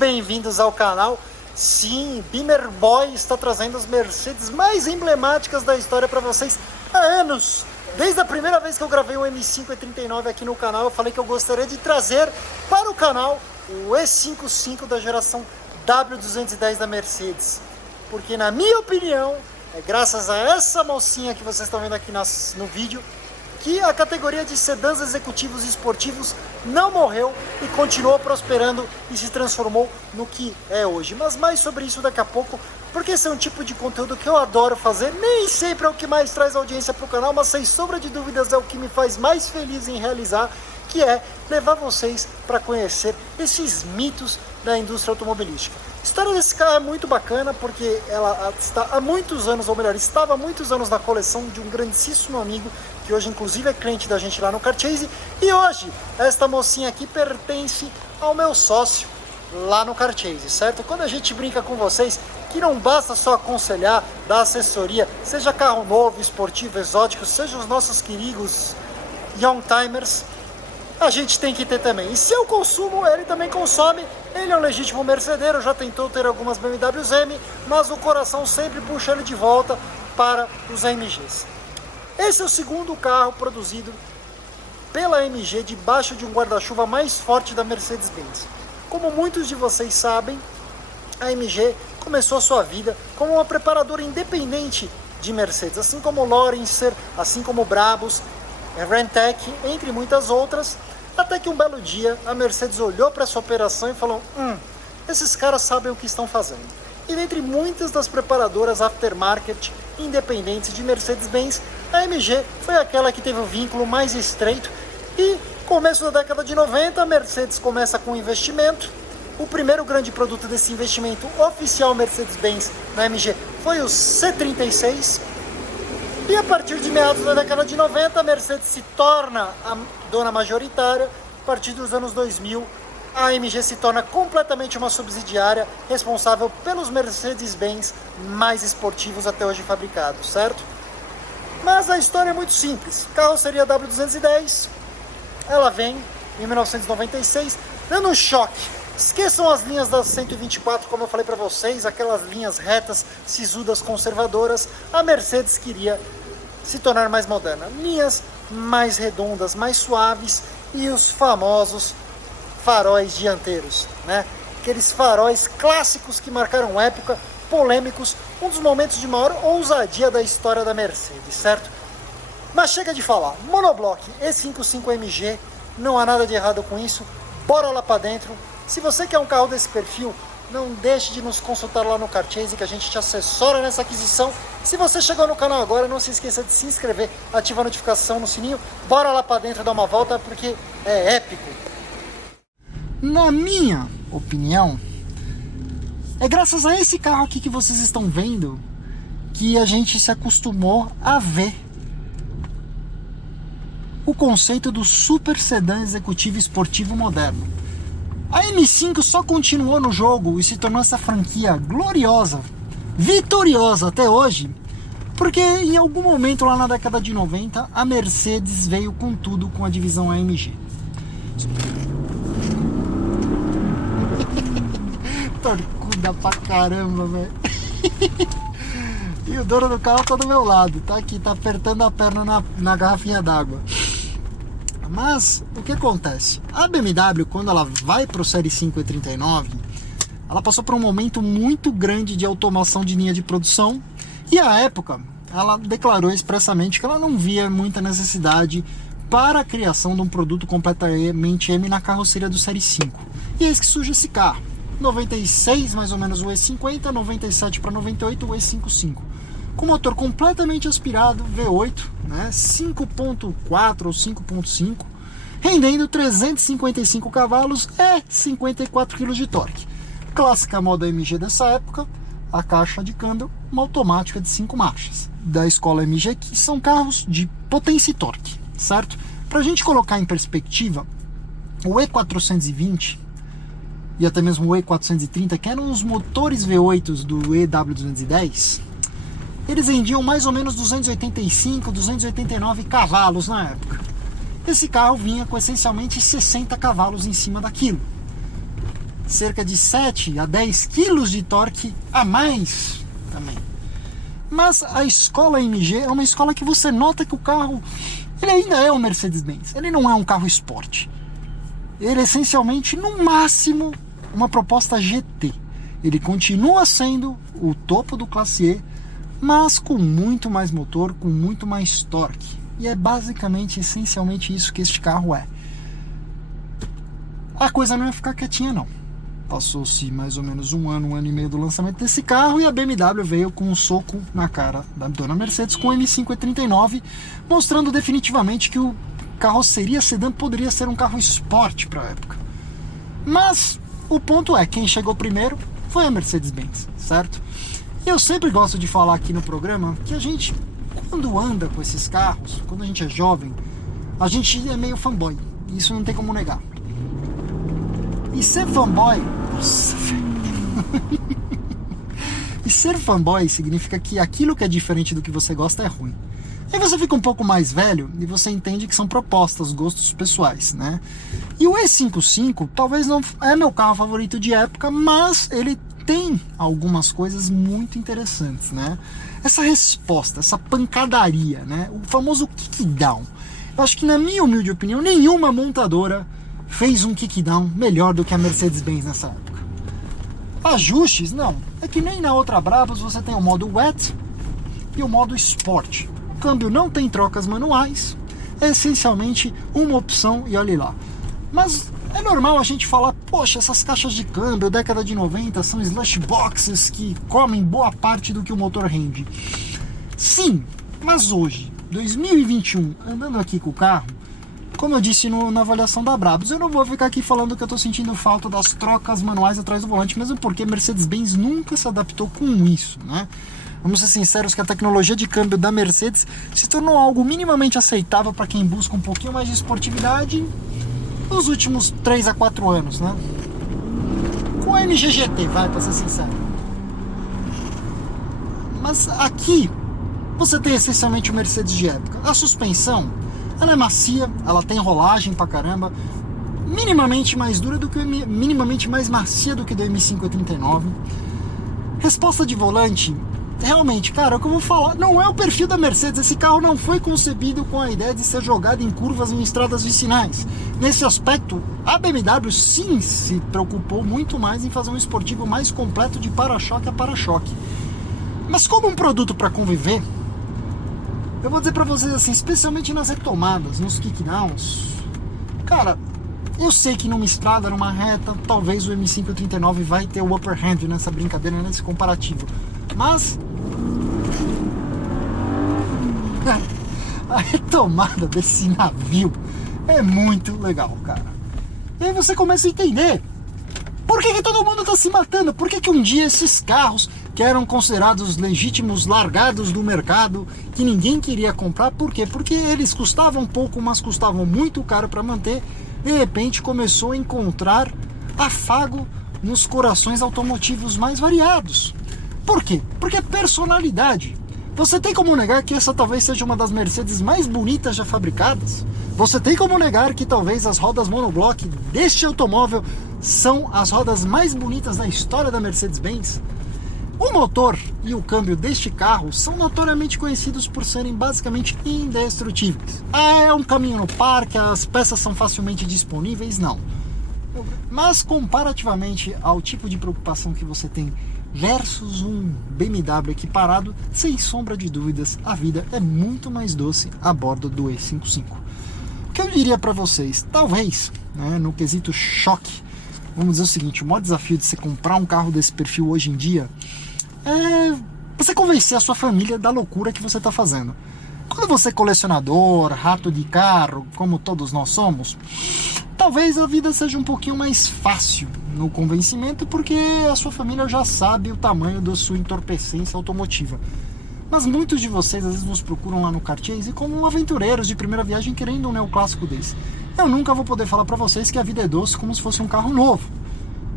bem-vindos ao canal. Sim, Beamer Boy está trazendo as Mercedes mais emblemáticas da história para vocês há anos. Desde a primeira vez que eu gravei um M5 E39 aqui no canal, eu falei que eu gostaria de trazer para o canal o E55 da geração W210 da Mercedes. Porque na minha opinião, é graças a essa mocinha que vocês estão vendo aqui no vídeo, que a categoria de sedãs executivos e esportivos não morreu e continuou prosperando e se transformou no que é hoje. Mas mais sobre isso daqui a pouco, porque esse é um tipo de conteúdo que eu adoro fazer. Nem sempre é o que mais traz audiência para o canal, mas sem sombra de dúvidas é o que me faz mais feliz em realizar, que é levar vocês para conhecer esses mitos da indústria automobilística. A história desse carro é muito bacana porque ela está há muitos anos, ou melhor, estava há muitos anos na coleção de um grandíssimo amigo, que hoje inclusive é cliente da gente lá no Carchase, e hoje esta mocinha aqui pertence ao meu sócio lá no Carchase, certo? Quando a gente brinca com vocês que não basta só aconselhar, dar assessoria, seja carro novo, esportivo, exótico, seja os nossos queridos young timers, a gente tem que ter também. E se eu consumo, ele também consome. Ele é um legítimo mercedeiro, já tentou ter algumas BMWs M, mas o coração sempre puxa ele de volta para os AMGs. Esse é o segundo carro produzido pela AMG debaixo de um guarda-chuva mais forte da Mercedes-Benz. Como muitos de vocês sabem, a AMG começou a sua vida como uma preparadora independente de Mercedes, assim como Lawrencer, assim como Brabus, Rentec, entre muitas outras, até que um belo dia a Mercedes olhou para essa operação e falou: esses caras sabem o que estão fazendo. E dentre muitas das preparadoras aftermarket independentes de Mercedes-Benz, a AMG foi aquela que teve o vínculo mais estreito. E começo da década de 90, a Mercedes começa com investimento. O primeiro grande produto desse investimento oficial Mercedes-Benz na AMG foi o C36. E a partir de meados da década de 90, a Mercedes se torna a dona majoritária. A partir dos anos 2000, a AMG se torna completamente uma subsidiária responsável pelos Mercedes-Benz mais esportivos até hoje fabricados, certo? Mas a história é muito simples. Carroceria W210, ela vem em 1996, dando um choque. Esqueçam as linhas da 124, como eu falei para vocês, aquelas linhas retas, sisudas, conservadoras. A Mercedes queria se tornar mais moderna. Linhas mais redondas, mais suaves e os famosos faróis dianteiros, né? Aqueles faróis clássicos que marcaram época, polêmicos, um dos momentos de maior ousadia da história da Mercedes, certo? Mas chega de falar, monobloco E55MG, não há nada de errado com isso, bora lá para dentro. Se você quer um carro desse perfil, não deixe de nos consultar lá no Carchase, que a gente te assessora nessa aquisição. Se você chegou no canal agora, não se esqueça de se inscrever, ativar a notificação no sininho, bora lá para dentro dar uma volta, porque é épico. Na minha opinião, é graças a esse carro aqui que vocês estão vendo que a gente se acostumou a ver o conceito do super sedã executivo esportivo moderno. A M5 só continuou no jogo e se tornou essa franquia gloriosa, vitoriosa até hoje, porque em algum momento lá na década de 90 a Mercedes veio com tudo com a divisão AMG. Torcuda pra caramba, velho. E o dono do carro tá do meu lado, tá aqui, tá apertando a perna na garrafinha d'água. Mas o que acontece? A BMW, quando ela vai para o Série 5 E39, ela passou por um momento muito grande de automação de linha de produção, e à época ela declarou expressamente que ela não via muita necessidade para a criação de um produto completamente M na carroceria do Série 5. E eis que surge esse carro. 96 mais ou menos o E50, 97 para 98 o E55. Com motor completamente aspirado, V8, né, 5.4 ou 5.5, rendendo 355 cavalos e 54 kg de torque. Clássica moda MG dessa época, a caixa de câmbio, uma automática de 5 marchas, da escola MG, que são carros de potência e torque, certo? Para a gente colocar em perspectiva, o E420 e até mesmo o E430, que eram os motores V8 do EW210, eles rendiam mais ou menos 285, 289 cavalos na época. Esse carro vinha com essencialmente 60 cavalos em cima daquilo. cerca de 7 a 10 quilos de torque a mais também. Mas a escola AMG é uma escola que você nota que o carro, ele ainda é um Mercedes-Benz, ele não é um carro esporte. Ele é essencialmente, no máximo, uma proposta GT. Ele continua sendo o topo do Classe E, mas com muito mais motor, com muito mais torque. E é basicamente, essencialmente isso que este carro é. A coisa não ia ficar quietinha não. Passou-se mais ou menos um ano e meio do lançamento desse carro e a BMW veio com um soco na cara da dona Mercedes com o M5 E39, mostrando definitivamente que o carroceria sedã poderia ser um carro esporte para a época. Mas o ponto é, quem chegou primeiro foi a Mercedes-Benz, certo? E eu sempre gosto de falar aqui no programa que a gente, quando anda com esses carros, quando a gente é jovem, a gente é meio fanboy, isso não tem como negar. E ser fanboy... Nossa, e ser fanboy significa que aquilo que é diferente do que você gosta é ruim. Aí você fica um pouco mais velho e você entende que são propostas, gostos pessoais, né? E o E55 talvez não é meu carro favorito de época, mas ele tem algumas coisas muito interessantes, né? Essa resposta, essa pancadaria, né? O famoso kickdown. Eu acho que, na minha humilde opinião, nenhuma montadora fez um kickdown melhor do que a Mercedes-Benz nessa época. Ajustes, não. É que nem na outra Brabus você tem o modo wet e o modo sport. O câmbio não tem trocas manuais, é essencialmente uma opção e olhe lá. Mas é normal a gente falar, poxa, essas caixas de câmbio, década de 90, são slush boxes que comem boa parte do que o motor rende. Sim, mas hoje, 2021, andando aqui com o carro, como eu disse na avaliação da Brabus, eu não vou ficar aqui falando que eu estou sentindo falta das trocas manuais atrás do volante, mesmo porque Mercedes-Benz nunca se adaptou com isso, né? Vamos ser sinceros que a tecnologia de câmbio da Mercedes se tornou algo minimamente aceitável para quem busca um pouquinho mais de esportividade nos últimos 3 a 4 anos, né? Com a MG GT, vai, para ser sincero. Mas aqui você tem essencialmente o Mercedes de época. A suspensão, ela é macia, ela tem rolagem pra caramba, minimamente mais dura do que minimamente mais macia do que do M5 E39. Resposta de volante, realmente, cara, é o que eu vou falar, não é o perfil da Mercedes. Esse carro não foi concebido com a ideia de ser jogado em curvas em estradas vicinais. Nesse aspecto, a BMW sim se preocupou muito mais em fazer um esportivo mais completo de para-choque a para-choque. Mas como um produto para conviver, eu vou dizer pra vocês assim, especialmente nas retomadas, nos kickdowns, cara, eu sei que numa estrada, numa reta, talvez o M5 E39 vai ter o upper hand nessa brincadeira, nesse comparativo. Mas a retomada desse navio é muito legal, cara. E aí você começa a entender por que todo mundo tá se matando, por que um dia esses carros que eram considerados legítimos largados do mercado, que ninguém queria comprar, por quê? Porque eles custavam pouco, mas custavam muito caro para manter, de repente começou a encontrar afago nos corações automotivos mais variados. Por quê? Porque é personalidade. Você tem como negar que essa talvez seja uma das Mercedes mais bonitas já fabricadas? Você tem como negar que talvez as rodas monoblock deste automóvel são as rodas mais bonitas da história da Mercedes-Benz? O motor e o câmbio deste carro são notoriamente conhecidos por serem basicamente indestrutíveis. É um caminho no parque, as peças são facilmente disponíveis? Não. Mas comparativamente ao tipo de preocupação que você tem versus um BMW equiparado, sem sombra de dúvidas, a vida é muito mais doce a bordo do E55. O que eu diria para vocês, talvez, né, no quesito choque, vamos dizer o seguinte, o maior desafio de você comprar um carro desse perfil hoje em dia é você convencer a sua família da loucura que você está fazendo. Quando você é colecionador, rato de carro, como todos nós somos, talvez a vida seja um pouquinho mais fácil no convencimento, porque a sua família já sabe o tamanho da sua entorpecência automotiva. Mas muitos de vocês às vezes nos procuram lá no Cartiers e como aventureiros de primeira viagem querendo um neoclássico desse. Eu nunca vou poder falar para vocês que a vida é doce como se fosse um carro novo.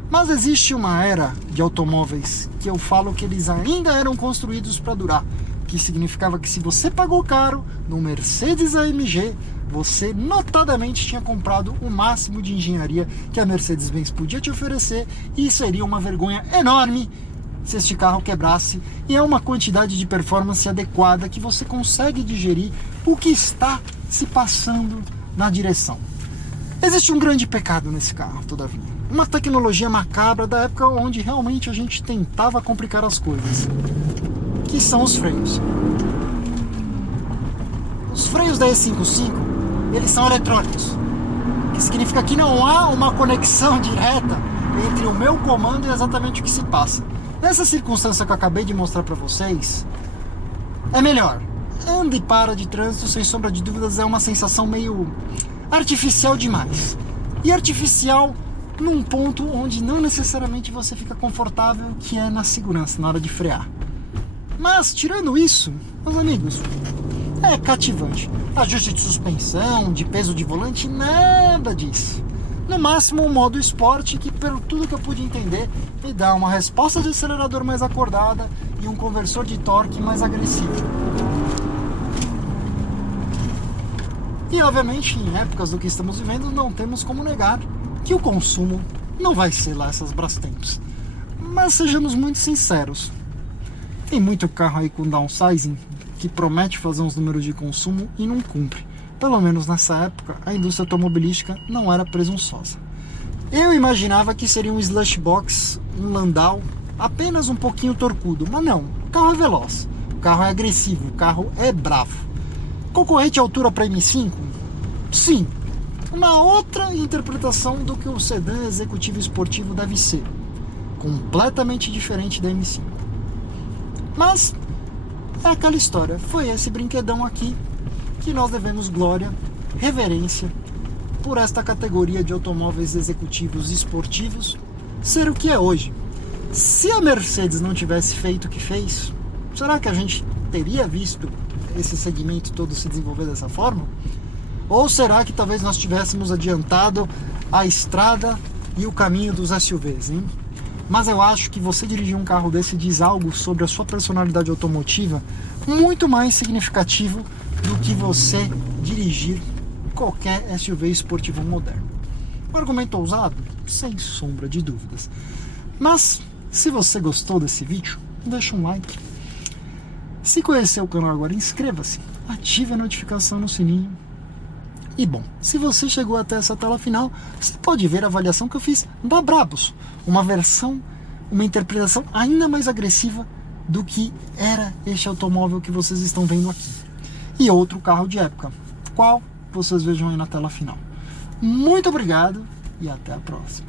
Mas existe uma era de automóveis que eu falo que eles ainda eram construídos para durar, que significava que se você pagou caro no Mercedes AMG, você notadamente tinha comprado o máximo de engenharia que a Mercedes-Benz podia te oferecer, e seria uma vergonha enorme se este carro quebrasse, e é uma quantidade de performance adequada que você consegue digerir o que está se passando na direção. Existe um grande pecado nesse carro, todavia. Uma tecnologia macabra da época onde realmente a gente tentava complicar as coisas, que são os freios. Os freios da E55, eles são eletrônicos, que significa que não há uma conexão direta entre o meu comando e exatamente o que se passa. Nessa circunstância que eu acabei de mostrar para vocês, é melhor. Anda e para de trânsito, sem sombra de dúvidas, é uma sensação meio artificial demais. E artificial num ponto onde não necessariamente você fica confortável, que é na segurança, na hora de frear. Mas, tirando isso, meus amigos, é cativante. Ajuste de suspensão, de peso de volante, nada disso. No máximo, o modo esporte, que pelo tudo que eu pude entender, me dá uma resposta de acelerador mais acordada e um conversor de torque mais agressivo. E obviamente, em épocas do que estamos vivendo, não temos como negar que o consumo não vai ser lá essas Brastems. Mas sejamos muito sinceros, tem muito carro aí com downsizing que promete fazer uns números de consumo e não cumpre. Pelo menos nessa época, a indústria automobilística não era presunçosa. Eu imaginava que seria um slush box, um Landau, apenas um pouquinho torcudo, mas não. O carro é veloz, o carro é agressivo, o carro é bravo. Concorrente à altura para M5? Sim. Uma outra interpretação do que o sedã executivo esportivo deve ser. Completamente diferente da M5. Mas é aquela história. Foi esse brinquedão aqui que nós devemos glória, reverência por esta categoria de automóveis executivos esportivos ser o que é hoje. Se a Mercedes não tivesse feito o que fez, será que a gente teria visto esse segmento todo se desenvolver dessa forma? Ou será que talvez nós tivéssemos adiantado a estrada e o caminho dos SUVs, hein? Mas eu acho que você dirigir um carro desse diz algo sobre a sua personalidade automotiva muito mais significativo do que você dirigir qualquer SUV esportivo moderno. Um argumento ousado? Sem sombra de dúvidas. Mas, se você gostou desse vídeo, deixa um like. Se conhecer o canal agora, inscreva-se, ative a notificação no sininho. E bom, se você chegou até essa tela final, você pode ver a avaliação que eu fiz da Brabus. Uma versão, uma interpretação ainda mais agressiva do que era este automóvel que vocês estão vendo aqui. E outro carro de época, qual vocês vejam aí na tela final. Muito obrigado e até a próxima.